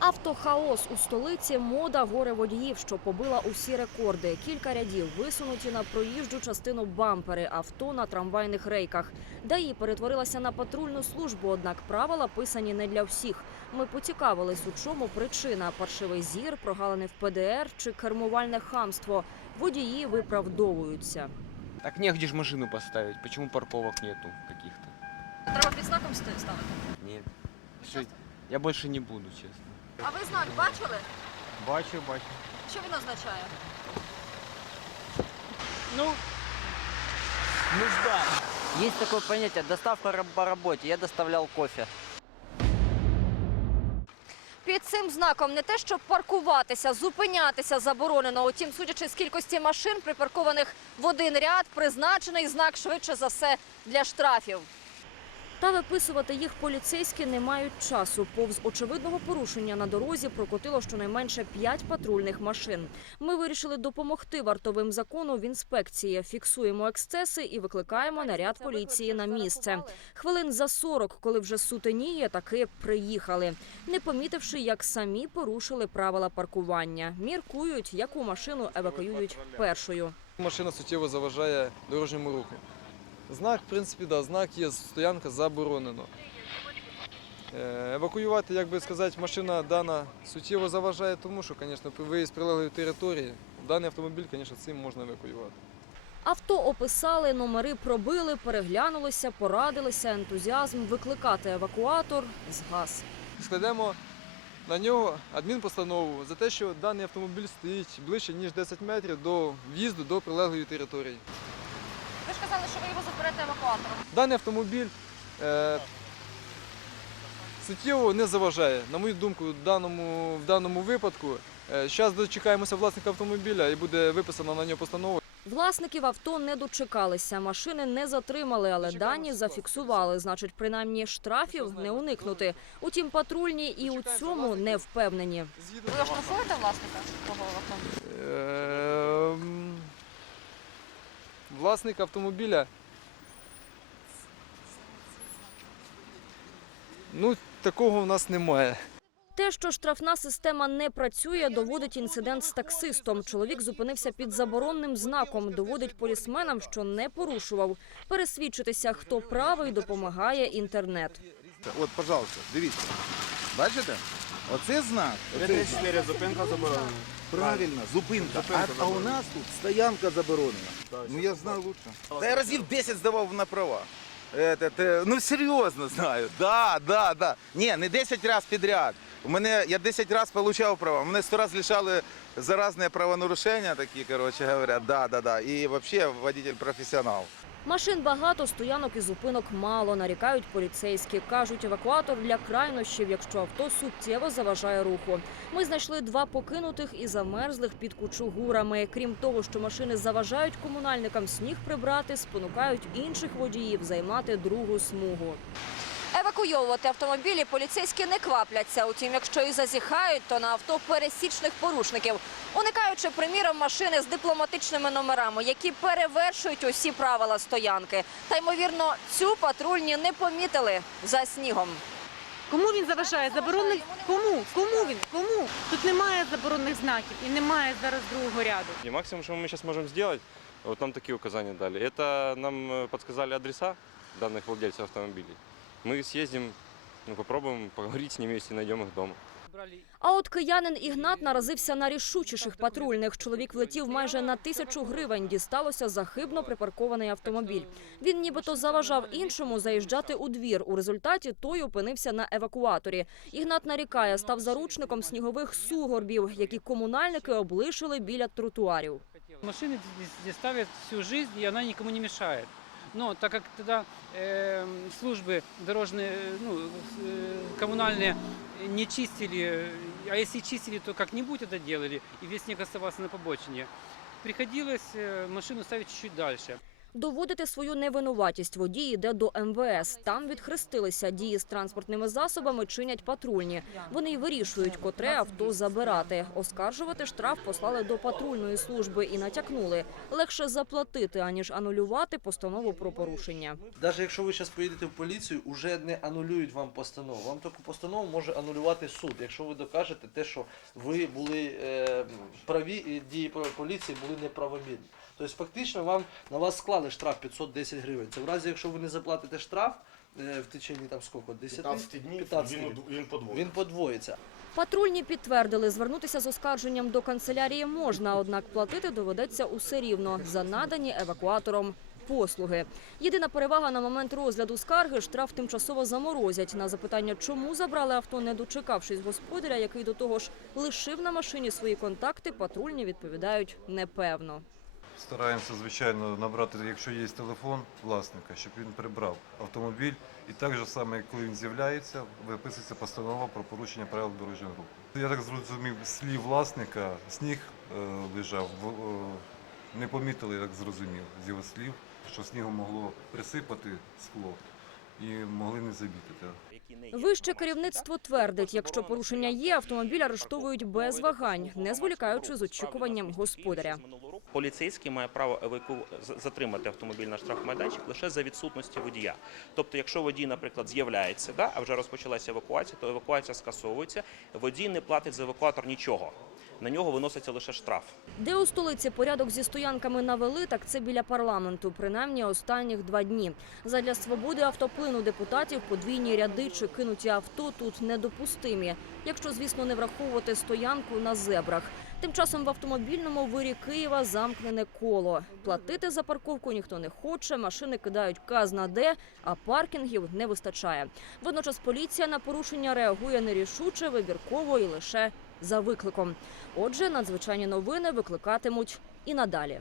Автохаос у столиці мода горе водіїв, що побила усі рекорди. Кілька рядів висунуті на проїжджу частину бампери авто на трамвайних рейках. ДАІ перетворилася на патрульну службу, однак правила писані не для всіх. Ми поцікавились, у чому причина паршивий зір, прогалини в ПДР чи кермувальне хамство. Водії виправдовуються. Так негде ж машину поставить. Почему парковок нету каких-то? Треба під знаком ставити. Всё, я больше не буду, честно. А ви знак бачили? Бачу, бачу. Що він означає? Ну, нужда. Есть такое понятие доставка по работе. Я доставлял кофе. Під цим знаком не те, щоб паркуватися, зупинятися заборонено. Утім, судячи з кількості машин, припаркованих в один ряд, призначений знак швидше за все для штрафів. Та виписувати їх поліцейські не мають часу. Повз очевидного порушення на дорозі прокотило щонайменше п'ять патрульних машин. Ми вирішили допомогти вартовим закону в інспекції. Фіксуємо ексцеси і викликаємо наряд поліції на місце. Хвилин за 40, коли вже сутеніє, таки приїхали, не помітивши, як самі порушили правила паркування. Міркують, яку машину евакуюють першою. Машина суттєво заважає дорожньому руху. Знак, в принципі, да, знак є, стоянка заборонено. Е, Евакуювати, як би сказати, машина дана суттєво заважає, тому що, звісно, при виїзд прилеглої території даний автомобіль, звісно, цим можна евакуювати. Авто описали, номери пробили, переглянулися, порадилися. Ентузіазм викликати евакуатор згас. Складемо на нього адмінпостанову за те, що даний автомобіль стоїть ближче, ніж 10 метрів до в'їзду до прилеглої території. Ви ж казали, що ви його заберете евакуатором. Даний автомобіль е, суттєво не заважає. На мою думку, в даному, в даному випадку. Зараз дочекаємося власника автомобіля і буде виписана на нього постанова. Власників авто не дочекалися. Машини не затримали, але дані зафіксували. Значить, принаймні штрафів не уникнути. Утім, патрульні і у цьому не впевнені. Ви оштрафуєте власника того автомобіля? Власник автомобіля. Ну, такого в нас немає. Те, що штрафна система не працює, доводить інцидент з таксистом. Чоловік зупинився під заборонним знаком. Доводить полісменам, що не порушував. Пересвідчитися, хто правий, допомагає інтернет. От, пожалуйста, дивіться. Бачите? Оце знак. Оце знак. зупинка заборонена. Правильно, зупинка. А, а у нас тут стоянка заборонена. Ну я знаю лучше. Та я разів 10 здавав на права. Це, те, ну серйозно знаю. Да, да, да. Ні, не 10 разів підряд. У мене я 10 разів отримав права. Мене 100 разів лишали за різні правонарушення, такі, коротше говоря. Да, да, да. І взагалі водитель професіонал. Машин багато, стоянок і зупинок мало. Нарікають поліцейські. Кажуть, евакуатор для крайнощів, якщо авто суттєво заважає руху. Ми знайшли два покинутих і замерзлих під кучугурами. Крім того, що машини заважають комунальникам сніг прибрати, спонукають інших водіїв займати другу смугу. Евакуйовувати автомобілі поліцейські не квапляться. Утім, якщо і зазіхають, то на авто пересічних порушників, уникаючи, приміром, машини з дипломатичними номерами, які перевершують усі правила стоянки. Та ймовірно, цю патрульні не помітили за снігом. Кому він заважає? Заборонених кому? Кому він? Кому? Тут немає заборонених знаків і немає зараз другого ряду. И максимум, что мы сейчас можем сделать, вот нам такие указания дали, это нам э, подсказали адреса данных владельцев автомобилей. Мы съездим, ну, попробуем поговорить с ними, если найдем их дома. А от киянин Ігнат наразився на рішучіших патрульних. Чоловік влетів майже на тисячу гривень. Дісталося захибно припаркований автомобіль. Він нібито заважав іншому заїжджати у двір. У результаті той опинився на евакуаторі. Ігнат нарікає, став заручником снігових сугорбів, які комунальники облишили біля тротуарів. Машины здесь, здесь ставят всю жизнь, и она никому не мешает. Но так как тогда э, службы дорожные, ну, э, коммунальные не чистили, а если чистили, то как-нибудь это делали, и весь снег оставался на побочине, приходилось э, машину ставить чуть-чуть дальше. Доводити свою невинуватість водій йде до МВС. Там відхрестилися. Дії з транспортними засобами чинять патрульні. Вони й вирішують, котре авто забирати. Оскаржувати штраф послали до патрульної служби і натякнули. Легше заплатити, аніж анулювати постанову про порушення. Навіть якщо ви зараз поїдете в поліцію, вже не анулюють вам постанову. Вам таку постанову може анулювати суд, якщо ви докажете те, що ви були е, праві і дії поліції були неправомірні. Тобто фактично вам на вас склали штраф 510 гривень. Це в разі, якщо ви не заплатите штраф е, в течение там скільки? 10 15 днів 15 він, днів. він подвоїть. Він подвоїться. Патрульні підтвердили, звернутися з оскарженням до канцелярії можна, однак платити доведеться усе рівно за надані евакуатором послуги. Єдина перевага на момент розгляду скарги штраф тимчасово заморозять. На запитання, чому забрали авто, не дочекавшись господаря, який до того ж лишив на машині свої контакти, патрульні відповідають непевно. Стараємося, звичайно, набрати, якщо є телефон власника, щоб він прибрав автомобіль. І так же саме, як коли він з'являється, виписується постанова про порушення правил дорожнього руху. Я так зрозумів, слів власника, сніг е, лежав, е, не помітили, я так зрозумів, з його слів, що снігом могло присипати скло і могли не замітити. Вище керівництво твердить, якщо порушення є, автомобіль арештовують без вагань, не зволікаючи з очікуванням господаря. Поліцейський має право еваку... затримати автомобіль на штрафмайданчик лише за відсутності водія. Тобто, якщо водій, наприклад, з'являється, да, а вже розпочалася евакуація, то евакуація скасовується. Водій не платить за евакуатор нічого. На нього виноситься лише штраф. Де у столиці порядок зі стоянками навели, так це біля парламенту, принаймні останніх два дні. Задля свободи автоплину депутатів подвійні ряди чи кинуті авто тут недопустимі, якщо, звісно, не враховувати стоянку на зебрах. Тим часом в автомобільному вирі Києва замкнене коло. Платити за парковку ніхто не хоче, машини кидають казна де, а паркінгів не вистачає. Водночас поліція на порушення реагує нерішуче, вибірково і лише за викликом. Отже, надзвичайні новини викликатимуть і надалі.